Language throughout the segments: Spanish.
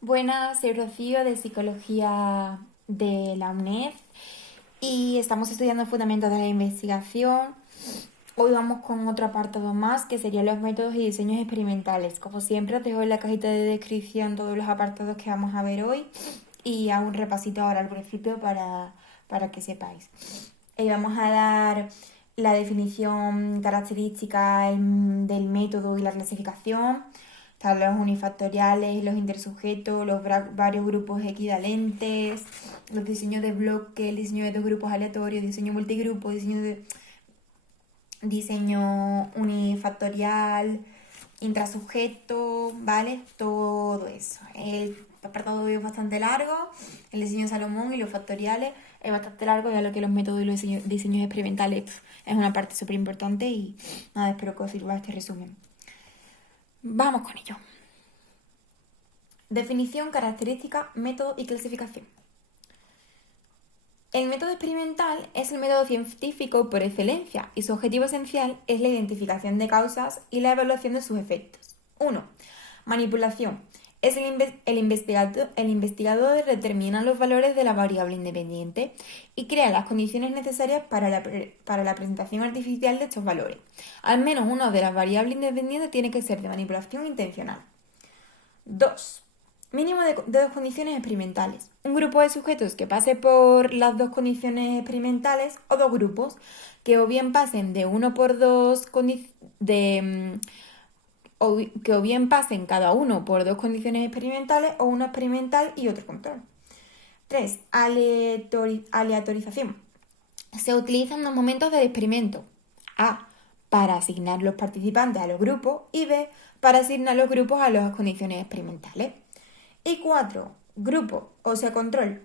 Buenas, soy Rocío de Psicología de la UNED y estamos estudiando fundamentos de la investigación. Hoy vamos con otro apartado más que serían los métodos y diseños experimentales. Como siempre, os dejo en la cajita de descripción todos los apartados que vamos a ver hoy y hago un repasito ahora al principio para que sepáis. Vamos a dar la definición característica del método y la clasificación. Están los unifactoriales, los intersujetos, los varios grupos equivalentes, los diseños de bloque, el diseño de dos grupos aleatorios, diseño multigrupo, diseño unifactorial, intrasujeto, ¿vale? Todo eso. El apartado es bastante largo, el diseño de Salomón y los factoriales es bastante largo, ya lo que los métodos y los diseños experimentales es una parte súper importante y nada, espero que os sirva este resumen. Vamos con ello. Definición, característica, método y clasificación. El método experimental es el método científico por excelencia y su objetivo esencial es la identificación de causas y la evaluación de sus efectos. 1. Manipulación. Es el investigador determina los valores de la variable independiente y crea las condiciones necesarias para la presentación artificial de estos valores. Al menos una de las variables independientes tiene que ser de manipulación intencional. 2. Mínimo de dos condiciones experimentales. Un grupo de sujetos que pase por las dos condiciones experimentales o dos grupos que o bien pasen de uno por dos que o bien pasen cada uno por dos condiciones experimentales o uno experimental y otro control. 3. Aleatorización. Se utilizan los momentos del experimento. A. Para asignar los participantes a los grupos y B. Para asignar los grupos a las condiciones experimentales. Y 4. Grupo, o sea, control.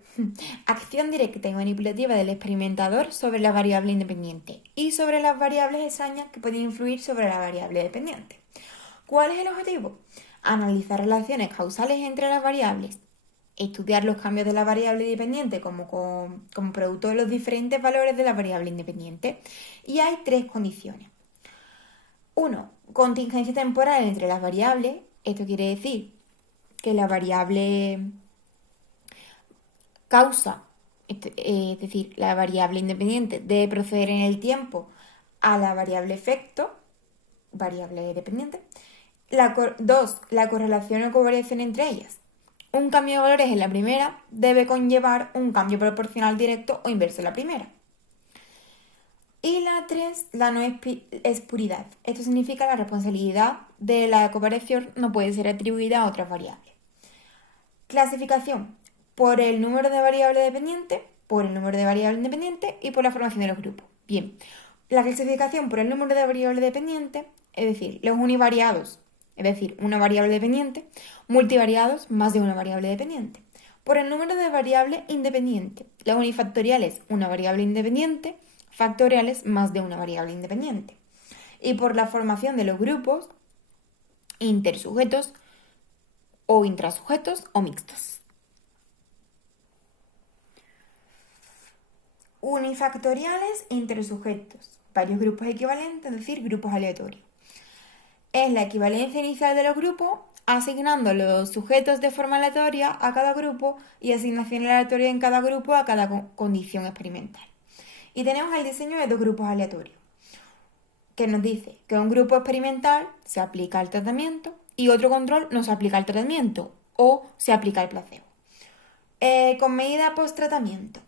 Acción directa y manipulativa del experimentador sobre la variable independiente y sobre las variables extrañas que pueden influir sobre la variable dependiente. ¿Cuál es el objetivo? Analizar relaciones causales entre las variables, estudiar los cambios de la variable dependiente como producto de los diferentes valores de la variable independiente. Y hay tres condiciones. 1. Contingencia temporal entre las variables. Esto quiere decir que la variable causa, es decir, la variable independiente debe proceder en el tiempo a la variable efecto, variable dependiente. 2. La correlación o covariación entre ellas. Un cambio de valores en la primera debe conllevar un cambio proporcional directo o inverso en la primera. Y la 3, la no espuridad. Esto significa la responsabilidad de la covariación no puede ser atribuida a otras variables. Clasificación. Por el número de variables dependientes, por el número de variables independientes y por la formación de los grupos. Bien, la clasificación por el número de variables dependientes, es decir, los univariados, es decir, una variable dependiente, multivariados, más de una variable dependiente. Por el número de variables independientes, los unifactoriales, una variable independiente, factoriales, más de una variable independiente. Y por la formación de los grupos intersujetos o intrasujetos o mixtos. Unifactoriales e intersujetos, varios grupos equivalentes, es decir, grupos aleatorios. Es la equivalencia inicial de los grupos asignando los sujetos de forma aleatoria a cada grupo y asignación aleatoria en cada grupo a cada condición experimental. Y tenemos el diseño de dos grupos aleatorios, que nos dice que un grupo experimental se aplica el tratamiento y otro control no se aplica el tratamiento o se aplica el placebo. Con medida post-tratamiento.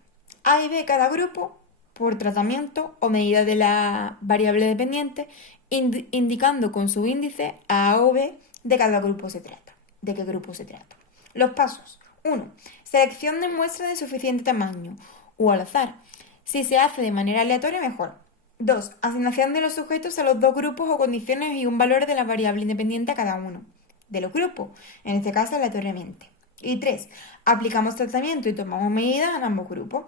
A y B cada grupo por tratamiento o medida de la variable dependiente, indicando con su índice A o B de cada grupo se trata. ¿De qué grupo se trata? Los pasos. 1. Selección de muestras de suficiente tamaño o al azar. Si se hace de manera aleatoria, mejor. 2. Asignación de los sujetos a los dos grupos o condiciones y un valor de la variable independiente a cada uno de los grupos, en este caso aleatoriamente. Y 3. Aplicamos tratamiento y tomamos medidas en ambos grupos.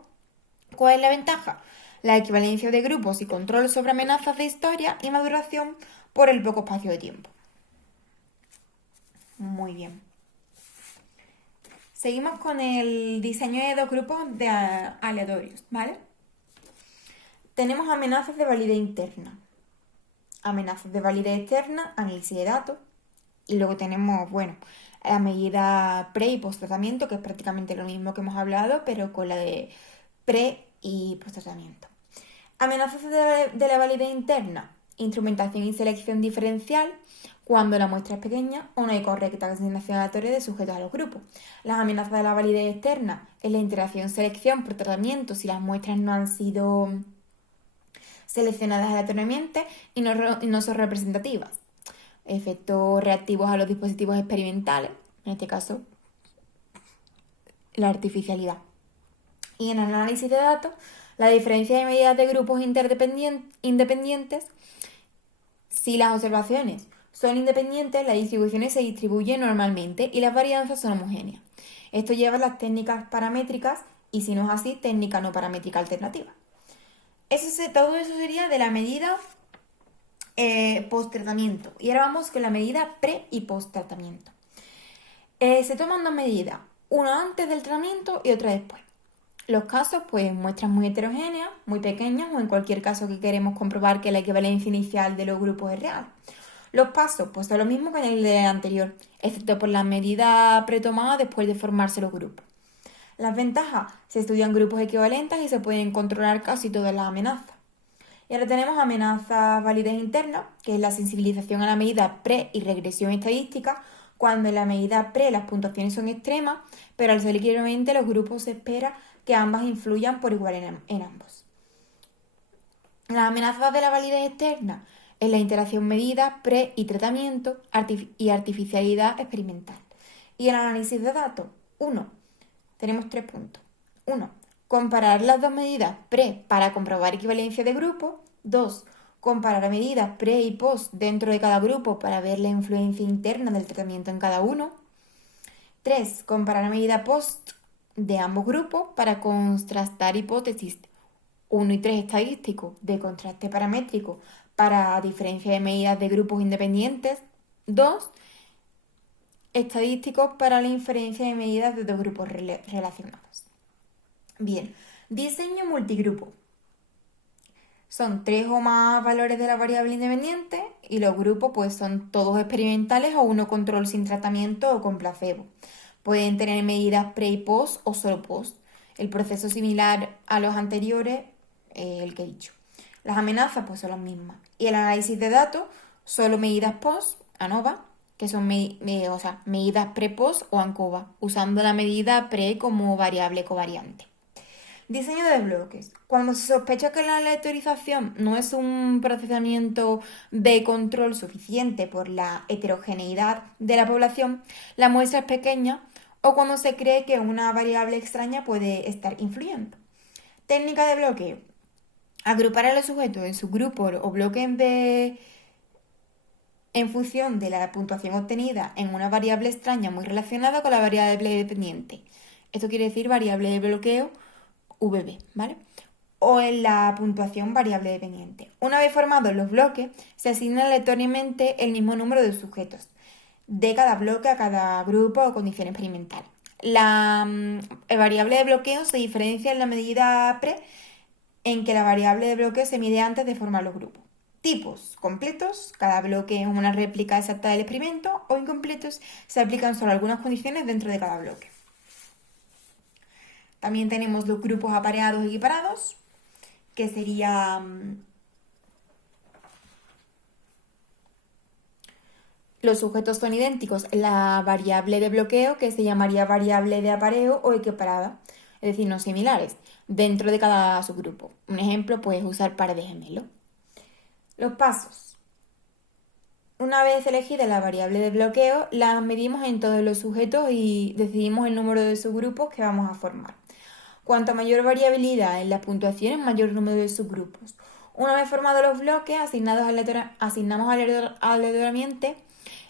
¿Cuál es la ventaja? La equivalencia de grupos y control sobre amenazas de historia y maduración por el poco espacio de tiempo. Muy bien. Seguimos con el diseño de dos grupos de aleatorios, ¿vale? Tenemos amenazas de validez interna, amenazas de validez externa, análisis de datos. Y luego tenemos, la medida pre y post tratamiento, que es prácticamente lo mismo que hemos hablado, pero con la de pre y post tratamiento. Amenazas de la validez interna, instrumentación y selección diferencial, cuando la muestra es pequeña o no hay correcta asignación aleatoria de sujetos a los grupos. Las amenazas de la validez externa es la interacción-selección por tratamiento si las muestras no han sido seleccionadas aleatoriamente y no son representativas. Efectos reactivos a los dispositivos experimentales, en este caso la artificialidad. Y en el análisis de datos, la diferencia de medidas de grupos independientes, si las observaciones son independientes, las distribuciones se distribuyen normalmente y las varianzas son homogéneas. Esto lleva a las técnicas paramétricas y, si no es así, técnica no paramétrica alternativa. Todo eso sería de la medida post-tratamiento. Y ahora vamos con la medida pre y post-tratamiento. Se toman dos medidas, una antes del tratamiento y otra después. Los casos, pues, muestras muy heterogéneas, muy pequeñas o en cualquier caso que queremos comprobar que la equivalencia inicial de los grupos es real. Los pasos, pues, son lo mismo que en el de anterior, excepto por la medida pretomada después de formarse los grupos. Las ventajas, se estudian grupos equivalentes y se pueden controlar casi todas las amenazas. Y ahora tenemos amenazas validez interna, que es la sensibilización a la medida pre y regresión estadística, cuando en la medida pre las puntuaciones son extremas, pero al ser equivalente los grupos se espera que ambas influyan por igual en ambos. Las amenazas de la validez externa es la interacción medida, pre y tratamiento y artificialidad experimental. Y el análisis de datos, tenemos 3 puntos. 1. Comparar las dos medidas pre para comprobar equivalencia de grupo. 2. Comparar medidas pre y post dentro de cada grupo para ver la influencia interna del tratamiento en cada uno. 3. Comparar medida post de ambos grupos para contrastar hipótesis 1 y 3 estadísticos de contraste paramétrico para diferencia de medidas de grupos independientes. 2. Estadísticos para la inferencia de medidas de dos grupos relacionados. Bien, diseño multigrupo. Son 3 o más valores de la variable independiente y los grupos pues son todos experimentales o uno control sin tratamiento o con placebo. Pueden tener medidas pre y post o solo post. El proceso similar a los anteriores, el que he dicho. Las amenazas pues son las mismas. Y el análisis de datos, solo medidas post, ANOVA, que son medidas pre-post o ANCOVA, usando la medida pre como variable covariante. Diseño de bloques. Cuando se sospecha que la aleatorización no es un procesamiento de control suficiente por la heterogeneidad de la población, la muestra es pequeña o cuando se cree que una variable extraña puede estar influyendo. Técnica de bloqueo. Agrupar a los sujetos en subgrupos o bloques en función de la puntuación obtenida en una variable extraña muy relacionada con la variable dependiente. Esto quiere decir variable de bloqueo VB, ¿vale? O en la puntuación variable dependiente. Una vez formados los bloques, se asigna aleatoriamente el mismo número de sujetos de cada bloque a cada grupo o condición experimental. La variable de bloqueo se diferencia en la medida pre, en que la variable de bloqueo se mide antes de formar los grupos. Tipos completos, cada bloque es una réplica exacta del experimento, o incompletos, se aplican solo algunas condiciones dentro de cada bloque. También tenemos los grupos apareados y equiparados, que serían los sujetos son idénticos en la variable de bloqueo, que se llamaría variable de apareo o equiparada, es decir, no similares, dentro de cada subgrupo. Un ejemplo, pues usar pares de gemelos. Los pasos. Una vez elegida la variable de bloqueo, la medimos en todos los sujetos y decidimos el número de subgrupos que vamos a formar. Cuanto mayor variabilidad en las puntuaciones, mayor número de subgrupos. Una vez formados los bloques, asignamos aleatoriamente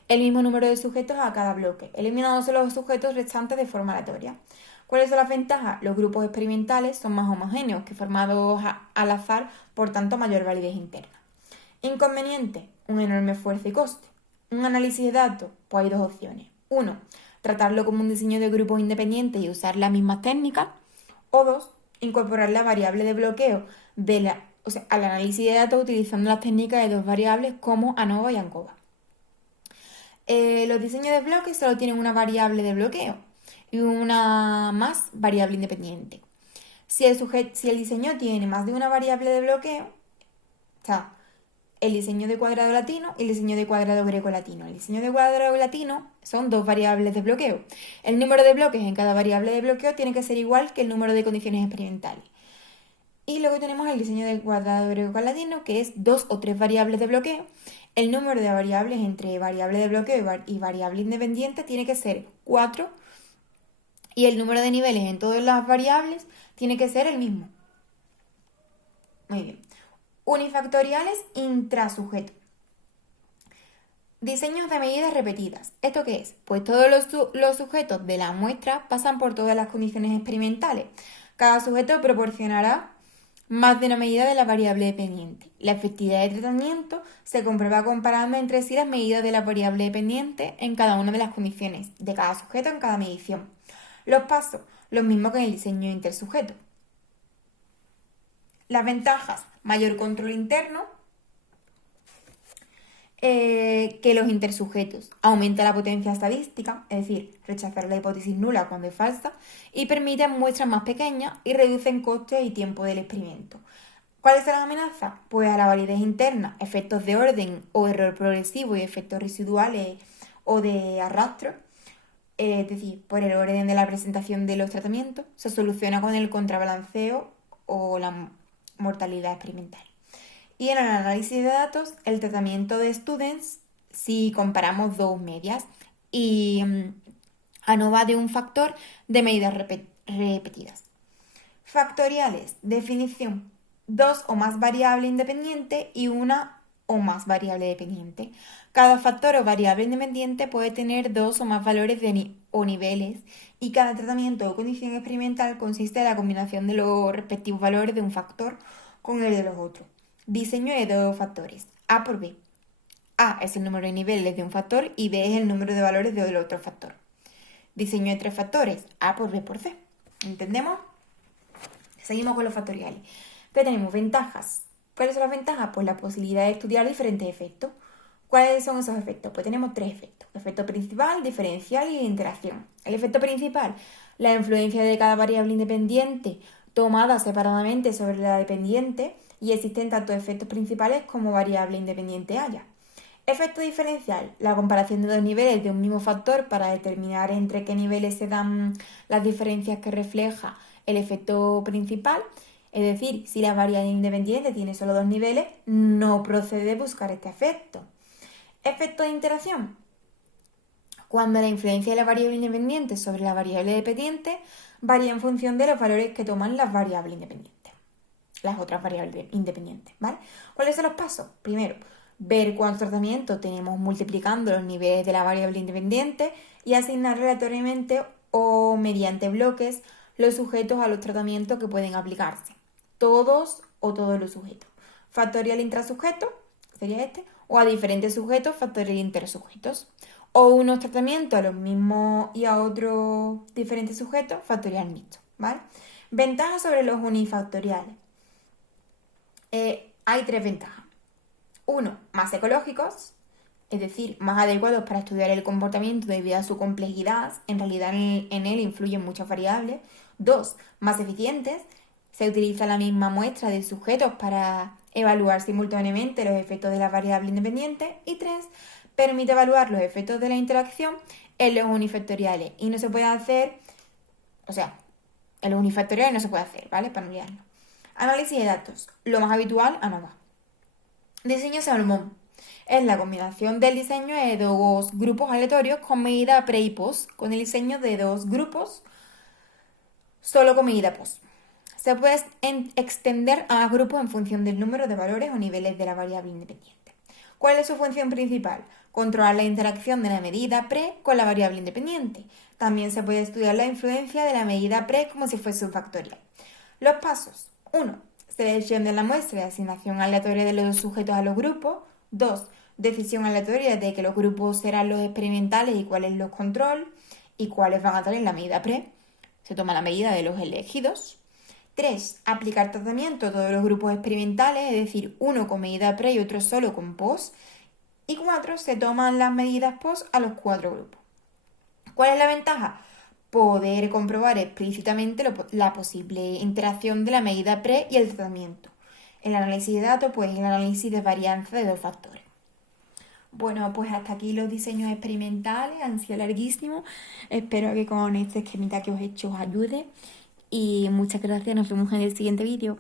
el mismo número de sujetos a cada bloque, eliminándose los sujetos restantes de forma aleatoria. ¿Cuáles son las ventajas? Los grupos experimentales son más homogéneos que formados al azar, por tanto mayor validez interna. Inconveniente, un enorme esfuerzo y coste. Un análisis de datos, pues hay dos opciones. 1. Tratarlo como un diseño de grupos independientes y usar las mismas técnicas. O 2. Incorporar la variable de bloqueo al análisis de datos utilizando las técnicas de dos variables como ANOVA y ANCOVA. Los diseños de bloques solo tienen una variable de bloqueo y una más variable independiente. Si el diseño tiene más de una variable de bloqueo, o sea, el diseño de cuadrado latino y el diseño de cuadrado greco-latino. El diseño de cuadrado latino son dos variables de bloqueo. El número de bloques en cada variable de bloqueo tiene que ser igual que el número de condiciones experimentales. Y luego tenemos el diseño de cuadrado greco-latino, que es dos o tres variables de bloqueo. El número de variables entre variable de bloqueo y variable independiente tiene que ser 4 y el número de niveles en todas las variables tiene que ser el mismo. Muy bien. Unifactoriales intrasujetos. Diseños de medidas repetidas. ¿Esto qué es? Pues todos los sujetos de la muestra pasan por todas las condiciones experimentales. Cada sujeto proporcionará más de una medida de la variable dependiente. La efectividad de tratamiento se comprueba comparando entre sí las medidas de la variable dependiente en cada una de las condiciones de cada sujeto en cada medición. Los pasos, los mismos que en el diseño intersujeto. Las ventajas, mayor control interno que los intersujetos. Aumenta la potencia estadística, es decir, rechazar la hipótesis nula cuando es falsa, y permite muestras más pequeñas y reducen costes y tiempo del experimento. ¿Cuáles son las amenazas? Pues a la validez interna, efectos de orden o error progresivo y efectos residuales o de arrastro, es decir, por el orden de la presentación de los tratamientos, se soluciona con el contrabalanceo o la mortalidad experimental. Y en el análisis de datos, el tratamiento de students, si comparamos dos medias y ANOVA de un factor de medidas repetidas. Factoriales, definición, dos o más variables independientes y una o más variable dependiente. Cada factor o variable independiente puede tener dos o más valores o niveles y cada tratamiento o condición experimental consiste en la combinación de los respectivos valores de un factor con el de los otros. Diseño de dos factores, A por B. A es el número de niveles de un factor y B es el número de valores del otro factor. Diseño de tres factores, A por B por C. ¿Entendemos? Seguimos con los factoriales. ¿Qué tenemos? Ventajas. ¿Cuáles son las ventajas? Pues la posibilidad de estudiar diferentes efectos. ¿Cuáles son esos efectos? Pues tenemos tres efectos. Efecto principal, diferencial y de interacción. El efecto principal, la influencia de cada variable independiente tomada separadamente sobre la dependiente y existen tanto efectos principales como variable independiente haya. Efecto diferencial, la comparación de dos niveles de un mismo factor para determinar entre qué niveles se dan las diferencias que refleja el efecto principal. Es decir, si la variable independiente tiene solo dos niveles, no procede buscar este efecto. Efecto de interacción, cuando la influencia de la variable independiente sobre la variable dependiente varía en función de los valores que toman las variables independientes, las otras variables independientes, ¿vale? ¿Cuáles son los pasos? Primero, ver cuántos tratamientos tenemos multiplicando los niveles de la variable independiente y asignar aleatoriamente o mediante bloques los sujetos a los tratamientos que pueden aplicarse. Todos o todos los sujetos. Factorial intrasujeto, sería este, o a diferentes sujetos, factorial intersujetos. O unos tratamientos a los mismos y a otros diferentes sujetos, factorial mixto, ¿vale? Ventajas sobre los unifactoriales. Hay tres ventajas. Uno, más ecológicos, es decir, más adecuados para estudiar el comportamiento debido a su complejidad. En realidad en él influyen muchas variables. Dos, más eficientes. Se utiliza la misma muestra de sujetos para evaluar simultáneamente los efectos de la variable independiente. Y tres, permite evaluar los efectos de la interacción en los unifactoriales. Y no se puede hacer, en los unifactoriales no se puede hacer, ¿vale? Para no liarnos. Análisis de datos. Lo más habitual, ANOVA. Diseño Salomón. Es la combinación del diseño de dos grupos aleatorios con medida pre y post, con el diseño de dos grupos solo con medida post. Se puede extender a grupos en función del número de valores o niveles de la variable independiente. ¿Cuál es su función principal? Controlar la interacción de la medida pre con la variable independiente. También se puede estudiar la influencia de la medida pre como si fuese un factorial. Los pasos. 1. Selección de la muestra y asignación aleatoria de los sujetos a los grupos. 2. Decisión aleatoria de que los grupos serán los experimentales y cuáles los control y cuáles van a tener la medida pre. Se toma la medida de los elegidos. 3. Aplicar tratamiento a todos los grupos experimentales, es decir, uno con medida pre y otro solo con post. Y 4, se toman las medidas post a los 4 grupos. ¿Cuál es la ventaja? Poder comprobar explícitamente la posible interacción de la medida pre y el tratamiento. El análisis de datos, pues el análisis de varianza de 2 factores. Bueno, pues hasta aquí los diseños experimentales, han sido larguísimos. Espero que con este esquemita que os he hecho os ayude. Y muchas gracias, nos vemos en el siguiente vídeo.